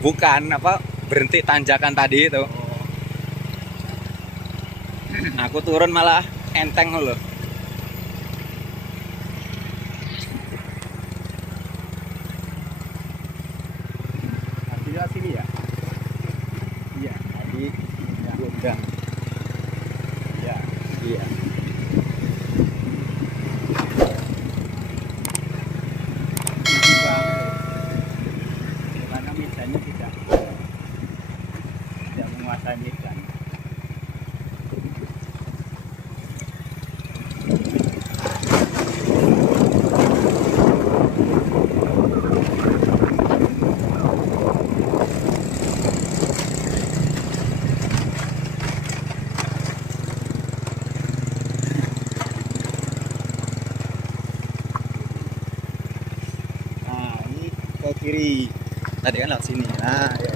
Bukan apa berhenti tanjakan tadi itu. Aku turun malah enteng loh. Tadi lewat sini ya? Iya. Tadi udah. Iya. Iya. Tinggi banget. Karena medannya tidak menguasai medan. Nah, ini ke kiri. Tadi kan lewat sini. Nah, ya.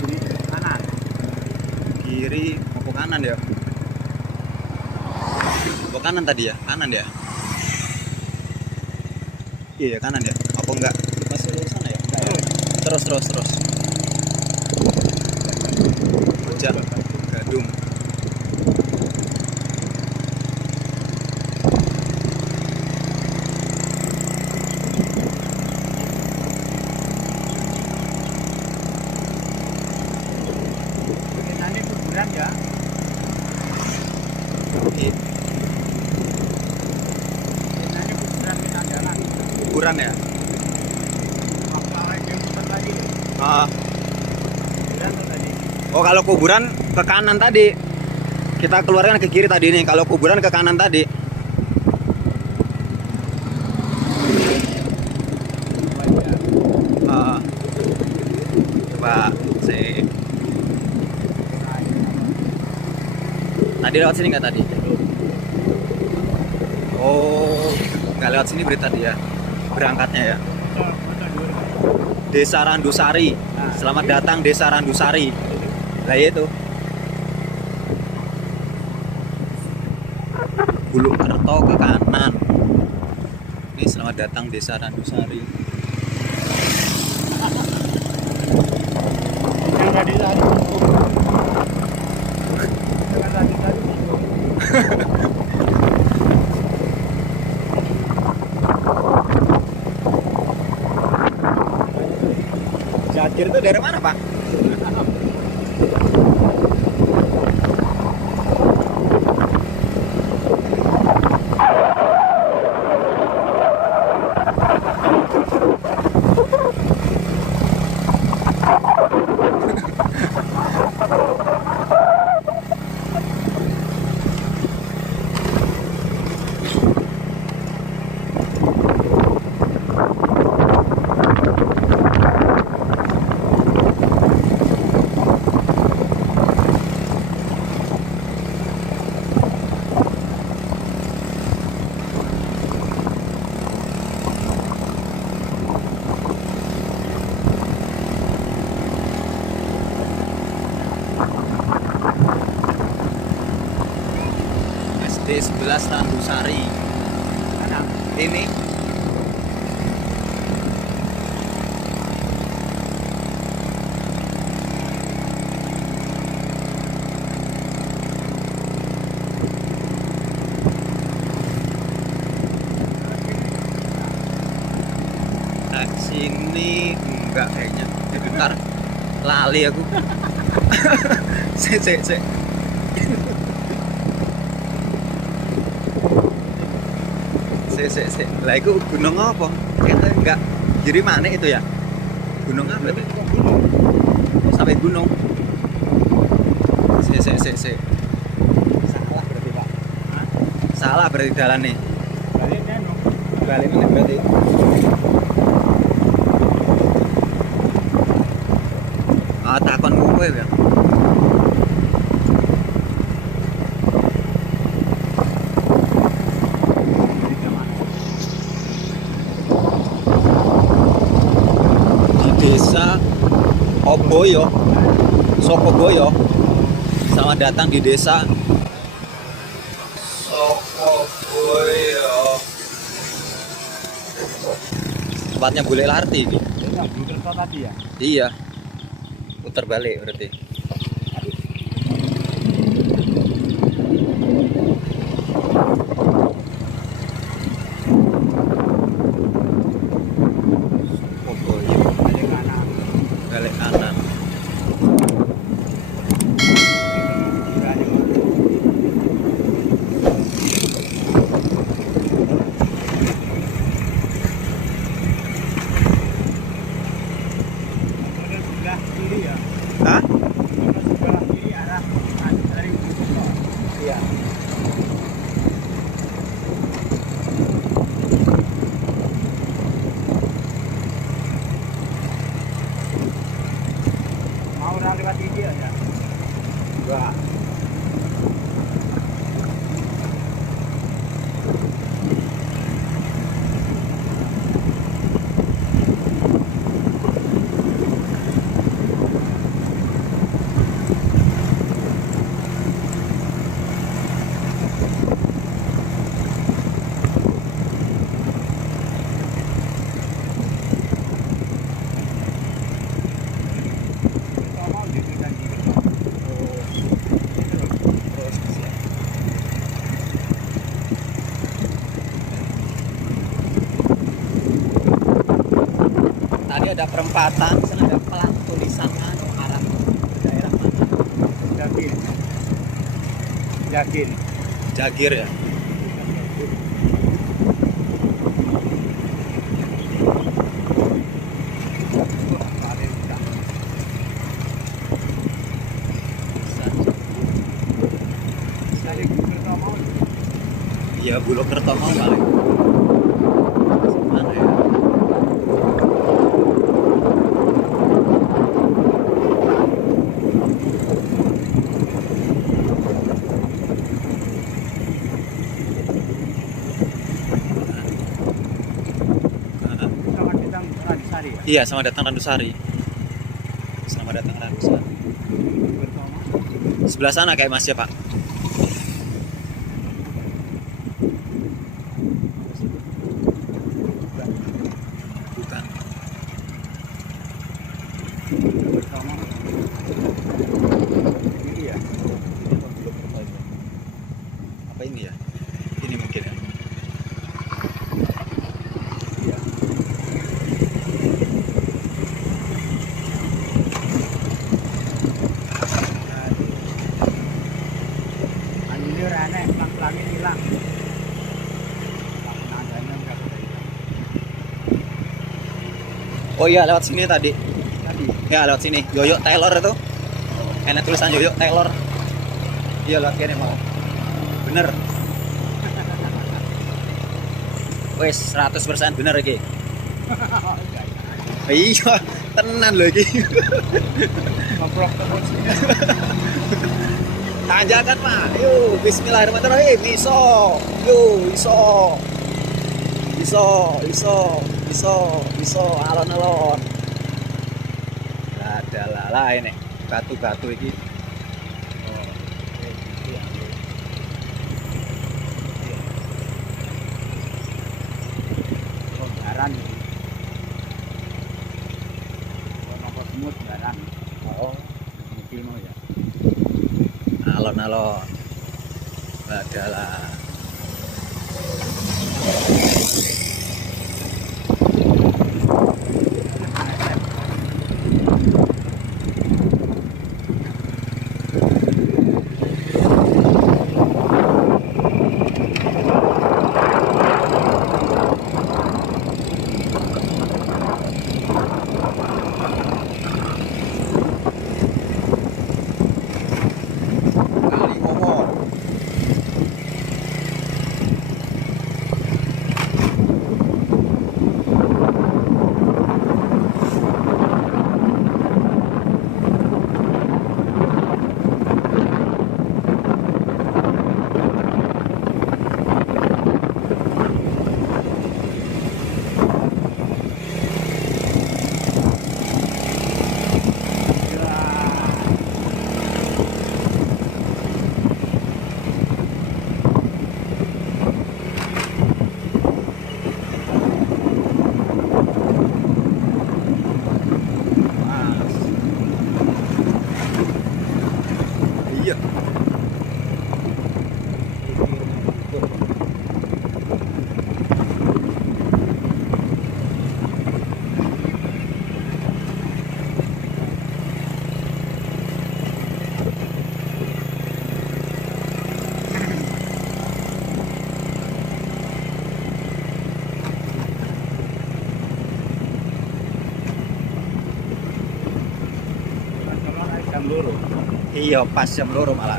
Kiri kanan. Kiri mau ke kanan ya. Ke kanan tadi ya? Kanan ya? Iya, kanan ya. Apa enggak? Masih lurus sana ya? Enggak ya? Terus. Ojak Gadung. Nanti kuburan ya. Oke. Nanti kuburan kita jalan. Kuburan ya? Apa yang muter tadi? Ah. Kuburan tuh tadi. Oh, kalau kuburan ke kanan tadi. Kita keluarkan ke kiri tadi nih. Kalau kuburan ke kanan tadi. Ah. Coba sih. Tadi lewat sini nggak tadi? Oh, nggak lewat sini berita tadi ya. Berangkatnya ya. Desa Randusari. Selamat datang Desa Randusari. Lah itu. Bulukerto ke kanan. Ini selamat datang Desa Randusari. Yang tadi tadi. Yang tadi tadi. Jagir itu dari mana, Pak? SD 11 Randusari. Mana? Ini sini enggak kayaknya. Bentar. Lali aku. Sik. Sik. Lah itu gunung apa? Kayaknya enggak. Kiri mana itu ya? Gunung apa itu? Oh, sampai gunung. Sik. Salah berarti Pak. Salah berarti jalan nih. Balik neno. Balik mana berarti? Ah, takon kowe ya. Di desa Oboyo, Sokoboyo. Selamat datang di desa Sokoboyo. Tempatnya Bule Larti ini. Itu Bulukerto tadi ya? Iya. muter balik berarti. Oh iya, balik kanan. balik kanan. Kiranya motornya sebelah kiri ya. Hah? Motor sebelah kiri arah dari Bogor. Iya. Mau orang lewat ini aja. Enggak. Kalau mau jadi dan kiri. Terus ya. Tadi ada perempatan, sana ada pelang tulisan arah daerah mana? Yakin. Yakin. Jagir ya. Iya, Bulog Kertomo paling. Mana ya? Iya, selamat datang Randusari. Selamat datang Randusari. Sebelah sana kayak Mas ya, Pak. Bukan. Apa ini ya? Ini mungkin ya. Langit hilang. Oh iya, lewat sini tadi. Tadi. Ya, lewat sini. Yoyo Taylor itu. Enak tulisan Yoyo Taylor. Iya, lewat kene mau. Bener. Wes 100% bener iki. Iya, tenan lho iki. Ngobrol terus. Tanjakan Pak. Yuk, bismillahirrahmanirrahim. Iso. Yuk, iso. Iso. Alon-alon. Lah ini batu-batu iki. Garan. Nomor semut garan. Oh, Mungkin mau ya. alon-alon. Adalah. Iya, pas jam loro malah.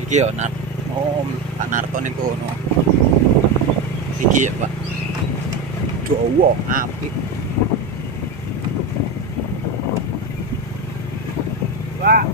Iki yo Pak Narto ning kono. Iki ya, Pak. Dawa apik. Pak,